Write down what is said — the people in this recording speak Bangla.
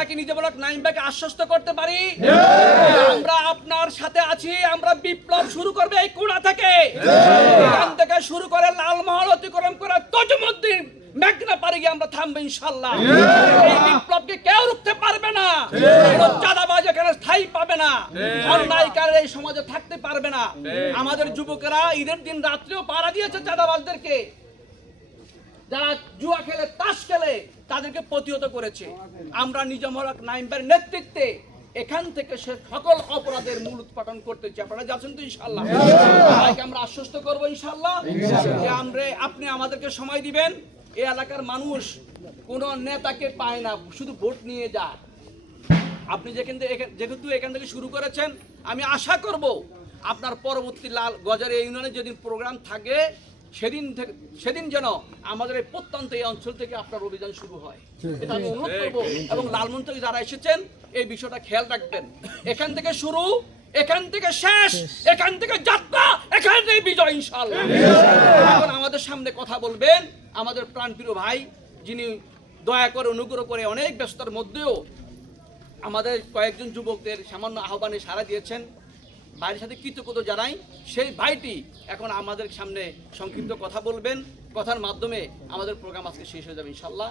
আমরা কি নিজেমূলক নাইম ভাইকে আশ্বস্ত করতে পারি আমরা আপনার সাথে আছি। আমরা বিপ্লব শুরু করবে এই কোণা থেকে, এখান থেকে শুরু করে লালমহল অতিক্রম করে তজুমুদ্দিন মেঘনা পারে গিয়ে আমরা থামবো ইনশাআল্লাহ। এই বিপ্লবকে কেউ রুখতে পারবে না, চাঁদাবাজ এখানে স্থায়ী পাবে না, অন্যায়কারী এই সমাজে থাকতে পারবে না। আমাদের যুবকেরা ঈদের দিন রাত্রেও পাড়া দিয়েছে চাঁদাবাজদেরকে, যারা জুয়া খেলে তাস খেলে তাদেরকে প্রতিহত করেছে। আমরা নিজামুল হক নাইম ভাইয়ের নেতৃত্বে এখান থেকে সে সকল অপরাধের মূল উৎপাদন করতেছি। আপনারা যাচ্ছেন তো ইনশাআল্লাহ? সবাইকে আমরা আশ্বস্ত করবো ইনশাআল্লাহ যে আপনি আমাদেরকে সময় দিবেন। এই এলাকার মানুষ কোন নেতাকে পায় না, শুধু ভোট নিয়ে যায়। আপনি যেহেতু এখান থেকে শুরু করেছেন, আমি আশা করব আপনার পরবর্তী লাল গজারে ইউনিয়নে যেদিন প্রোগ্রাম থাকে সেদিন যেন আমাদের এই প্রত্যন্ত এই অঞ্চল থেকে আপনার অভিযান শুরু হয়, এটা আমি অনুরোধ করবো। এবং লালমন থেকে যারা এসেছেন এই বিষয়টা খেয়াল রাখবেন। এখান থেকে শুরু, এখান থেকে শেষ, এখান থেকে যাত্রা, এখান থেকে বিজয় ইনশাআল্লাহ। এখন আমাদের সামনে কথা বলবেন আমাদের প্রাণপ্রিয় ভাই, যিনি দয়া করে অনুগ্রহ করে অনেক ব্যস্ততার মধ্যেও আমাদের কয়েকজন যুবকদের সামান্য আহ্বানে সাড়া দিয়েছেন। ভাইয়ের সাথে কৃতজ্ঞতা জানাই। সেই ভাইটি এখন আমাদের সামনে সংক্ষিপ্ত কথা বলবেন, কথার মাধ্যমে আমাদের প্রোগ্রাম আজকে শেষ হয়ে যাবে ইনশাআল্লাহ।